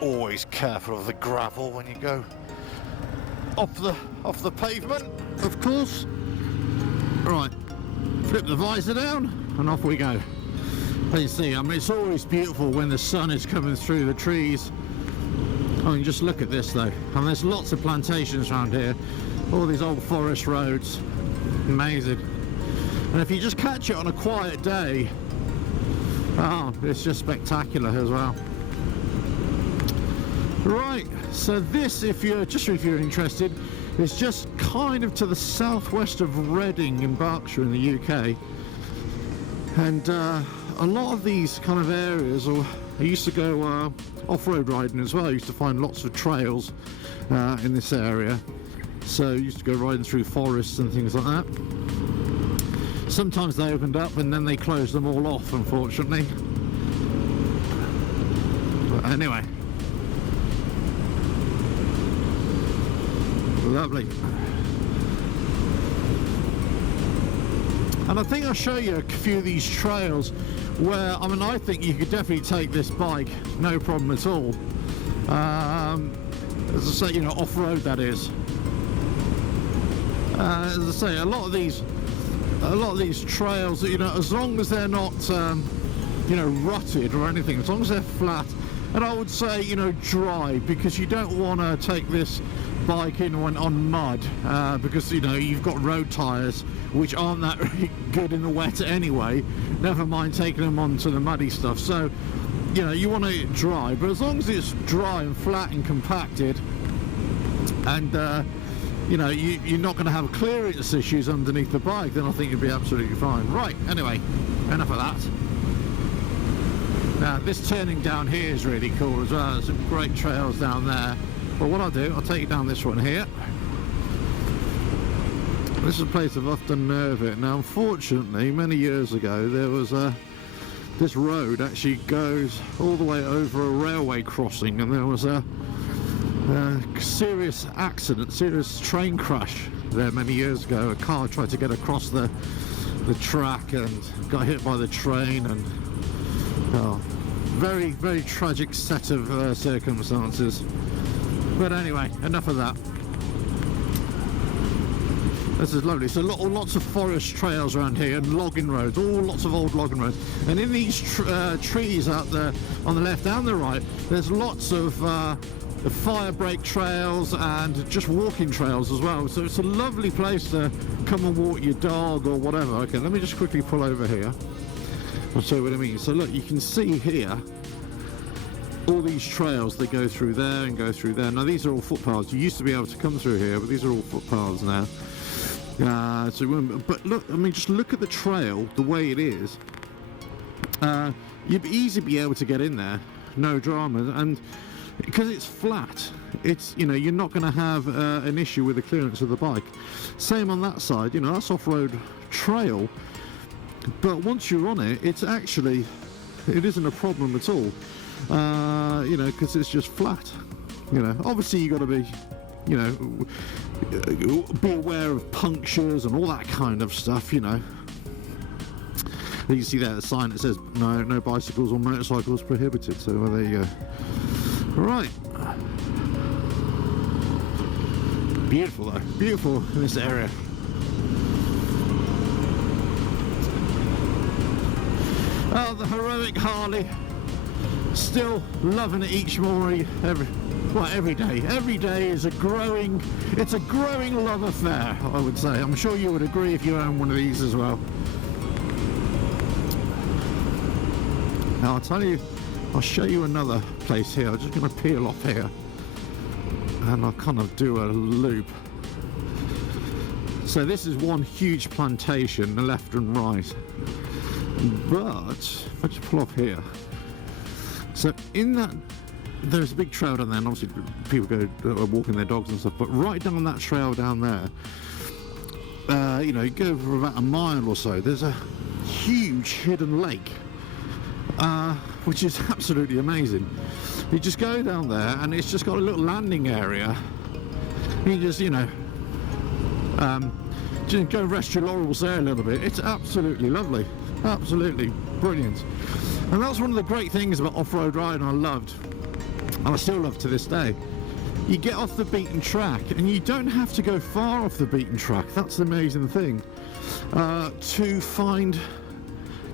always careful of the gravel when you go off the pavement, of course. Right, flip the visor down and off we go. As you see, I mean, it's always beautiful when the sun is coming through the trees. I mean, just look at this though. I mean, there's lots of plantations around here, all these old forest roads, amazing. And if you just catch it on a quiet day, oh, it's just spectacular as well. Right, so this, if you're interested, is just kind of to the southwest of Reading in Berkshire in the UK. And a lot of these kind of areas, or I used to go off-road riding as well. I used to find lots of trails in this area. So I used to go riding through forests and things like that. Sometimes they opened up and then they closed them all off, unfortunately. But anyway. Lovely. And I think I'll show you a few of these trails where, I mean, I think you could definitely take this bike, no problem at all. As I say, you know, off-road that is. As I say, a lot of these trails, you know, as long as they're not, you know, rutted or anything, as long as they're flat, and I would say, you know, dry, because you don't want to take this bike in on mud, because, you know, you've got road tyres which aren't that good in the wet anyway, never mind taking them onto the muddy stuff. So, you know, you want it dry, but as long as it's dry and flat and compacted, and you know, you're not going to have clearance issues underneath the bike, then I think you'll be absolutely fine. Right, anyway, enough of that. Now, this turning down here is really cool as well. There's some great trails down there. But what I'll do, I'll take you down this one here. This is a place I've often known of it. Now, unfortunately, many years ago, there was this road actually goes all the way over a railway crossing, and there was a serious accident, serious train crash there many years ago. A car tried to get across the track and got hit by the train, and very, very tragic set of circumstances. But anyway, enough of that. This is lovely. So lots of forest trails around here and logging roads, lots of old logging roads. And in these trees out there on the left and the right, there's lots of fire break trails and just walking trails as well. So it's a lovely place to come and walk your dog or whatever. Okay, let me just quickly pull over here. I'll show you what I mean. So look, you can see here all these trails that go through there and go through there. Now these are all footpaths. You used to be able to come through here, but these are all footpaths now. But look, I mean, just look at the trail, the way it is. You'd easily be able to get in there, no drama, and because it's flat, it's, you know, you're not going to have an issue with the clearance of the bike. Same on that side, you know, that's off-road trail, but once you're on it, it isn't a problem at all. You know, because it's just flat. You know, obviously you got to be, you know, be aware of punctures and all that kind of stuff. You know, you can see there the sign that says no bicycles or motorcycles prohibited. So there you go. Right, beautiful though, beautiful in this area. Oh, the heroic Harley. Still loving it each morning, every day. Every day is a growing love affair, I would say. I'm sure you would agree if you own one of these as well. Now I'll show you another place here. I'm just going to peel off here and I'll kind of do a loop. So this is one huge plantation, the left and right. But if I just pull off here, so in that, there's a big trail down there, and obviously people go walking their dogs and stuff, but right down that trail down there, you know, you go for about a mile or so, there's a huge hidden lake, which is absolutely amazing. You just go down there and it's just got a little landing area. You just, you know, just go rest your laurels there a little bit. It's absolutely lovely, absolutely brilliant. And that's one of the great things about off-road riding I loved. and I still love to this day. You get off the beaten track, and you don't have to go far off the beaten track. That's the amazing thing, to find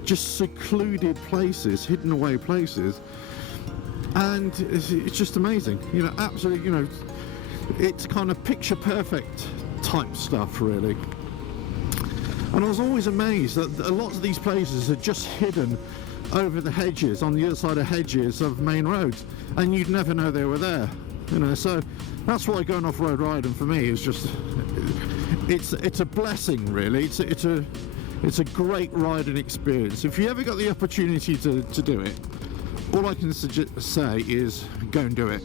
just secluded places, hidden away places, and it's just amazing. You know, absolutely. You know, it's kind of picture perfect type stuff, really. And I was always amazed that a lot of these places are just hidden over the hedges, on the other side of hedges of main roads, and you'd never know they were there. You know, so that's why going off-road riding for me is just, it's a blessing, really. It's a great riding experience. If you ever got the opportunity to do it, all I can say is go and do it,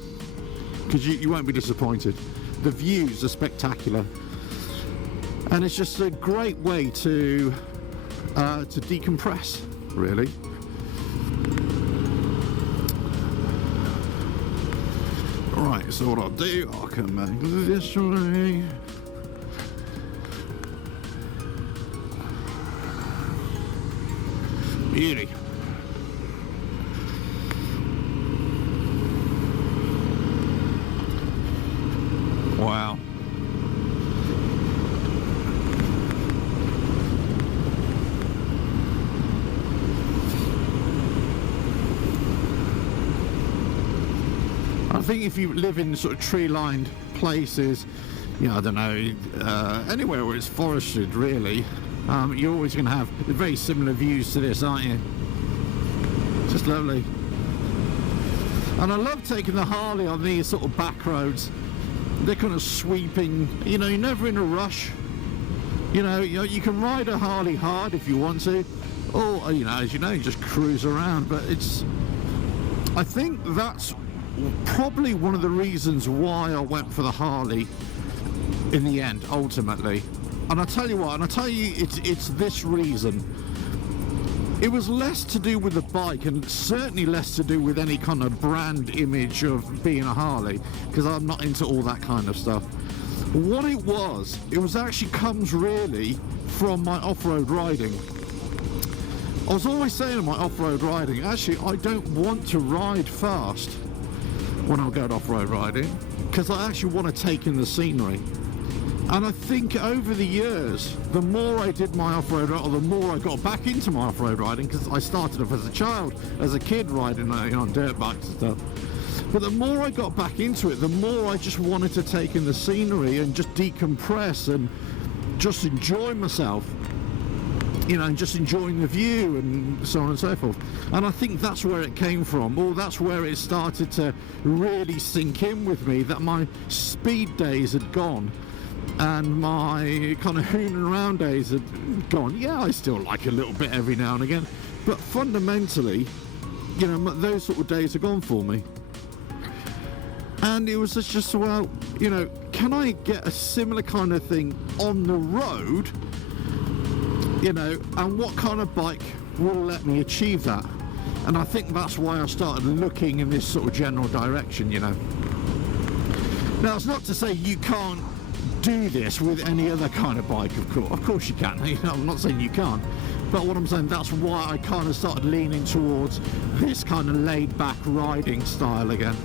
because you won't be disappointed. The views are spectacular, and it's just a great way to decompress, really. Right, so what I'll do, I'll come back this way. Beauty. Wow. I think if you live in sort of tree-lined places, you know, I don't know, anywhere where it's forested, really, you're always going to have very similar views to this, aren't you? Just lovely. And I love taking the Harley on these sort of back roads. They're kind of sweeping, you know, you're never in a rush. You know, you can ride a Harley hard if you want to, or, you know, as you know, you just cruise around. But I think that's probably one of the reasons why I went for the Harley in the end, ultimately. And I tell you what, and I tell you, it's this reason. It was less to do with the bike, and certainly less to do with any kind of brand image of being a Harley, because I'm not into all that kind of stuff. What it was actually comes really from my off-road riding. I was always saying in my off-road riding, actually, I don't want to ride fast when I'm going off-road riding, because I actually want to take in the scenery. And I think over the years, the more I did my off-road, or the more I got back into my off-road riding, because I started off as a child, as a kid, riding on dirt bikes and stuff. But the more I got back into it, the more I just wanted to take in the scenery and just decompress and just enjoy myself, you know, and just enjoying the view and so on and so forth. And I think that's where it came from, or that's where it started to really sink in with me, that my speed days had gone and my kind of hooning around days had gone. Yeah, I still like a little bit every now and again, but fundamentally, you know, those sort of days are gone for me. And it was just, well, you know, can I get a similar kind of thing on the road, you know, and what kind of bike will let me achieve that? And I think that's why I started looking in this sort of general direction, you know. Now, it's not to say you can't do this with any other kind of bike, of course you can. You know, I'm not saying you can't, but what I'm saying, that's why I kind of started leaning towards this kind of laid-back riding style again.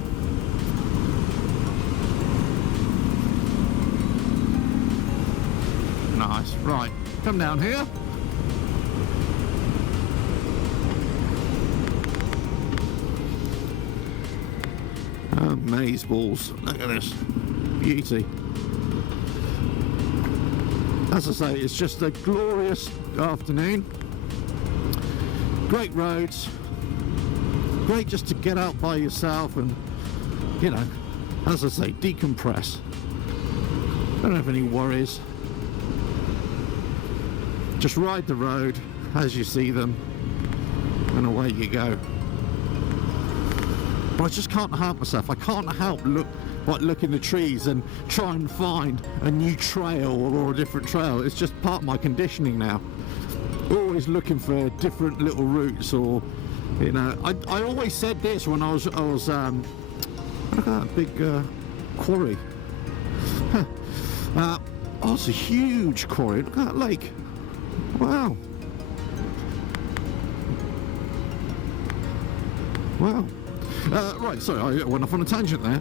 Nice. Right, come down here. Maze balls. Look at this beauty. As I say, it's just a glorious afternoon. Great roads. Great just to get out by yourself and, you know, as I say, decompress. Don't have any worries. Just ride the road as you see them, and away you go. But I just can't help myself. I can't help look in the trees and try and find a new trail or a different trail. It's just part of my conditioning now. Always looking for different little routes, or, you know, I always said this when I was look at that big quarry. Oh, it's a huge quarry. Look at that lake. Wow. Wow. Right, sorry, I went off on a tangent there.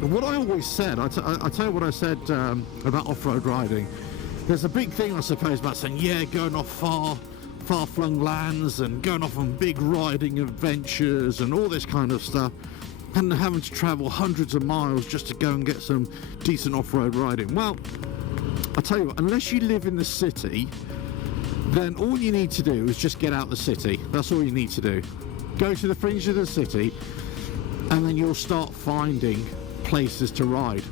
What I always said, I tell you what I said about off-road riding. There's a big thing, I suppose, about saying, yeah, going off far-flung lands and going off on big riding adventures and all this kind of stuff, and having to travel hundreds of miles just to go and get some decent off-road riding. Well, I tell you what, unless you live in the city, then all you need to do is just get out the city. That's all you need to do. Go to the fringe of the city, and then you'll start finding places to ride.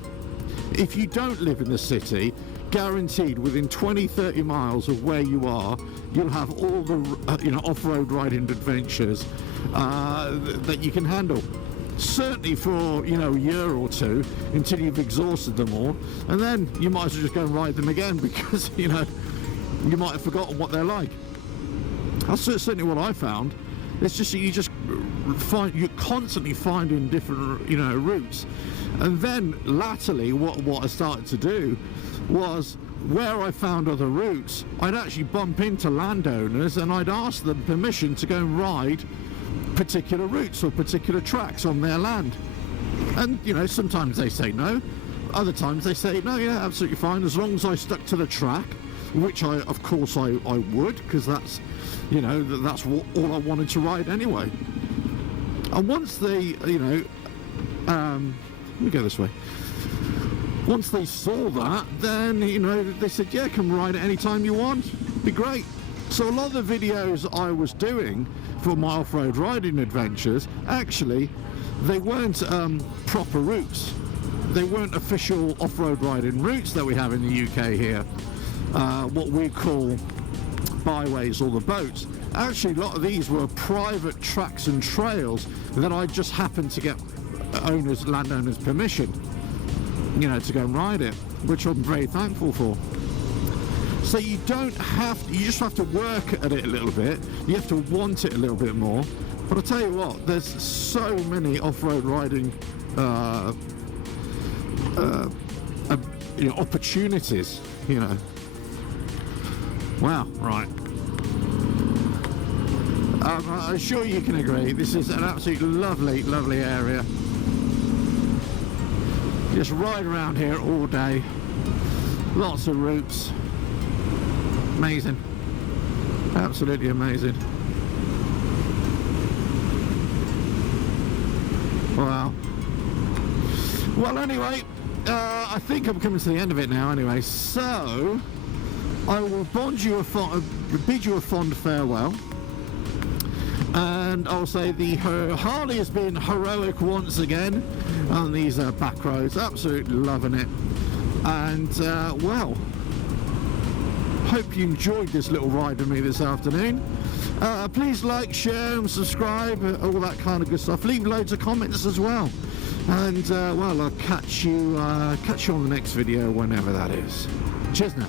If you don't live in the city, guaranteed within 20-30 miles of where you are, you'll have all the off-road riding adventures that you can handle. Certainly for a year or two, until you've exhausted them all, and then you might as well just go and ride them again, because you might have forgotten what they're like. That's certainly what I found. It's just that you're constantly finding different routes. And then latterly what I started to do was, where I found other routes, I'd actually bump into landowners and I'd ask them permission to go and ride particular routes or particular tracks on their land. And sometimes they say no, other times they say no, yeah, absolutely fine, as long as I stuck to the track, which of course I would, because that's that's all I wanted to ride anyway. And once they let me go this way. Once they saw that, then they said, yeah, come ride it anytime you want, be great. So a lot of the videos I was doing for my off-road riding adventures, actually they weren't proper routes. They weren't official off-road riding routes that we have in the UK here, what we call byways or the boats. Actually, a lot of these were private tracks and trails that I just happened to get landowners permission to go and ride it, which I'm very thankful for. So you just have to work at it a little bit, you have to want it a little bit more. But I'll tell you what, there's so many off-road riding opportunities, Wow, right. I'm sure you can agree, this is an absolutely lovely, lovely area. Just ride around here all day, lots of routes, amazing, absolutely amazing. Wow. Well, anyway, I think I'm coming to the end of it now anyway, so I will bid you a fond farewell, and I'll say the Harley has been heroic once again on these back roads, absolutely loving it. And well, hope you enjoyed this little ride with me this afternoon. Please like, share and subscribe, all that kind of good stuff. Leave loads of comments as well, and well, I'll catch you on the next video, whenever that is. Cheers now.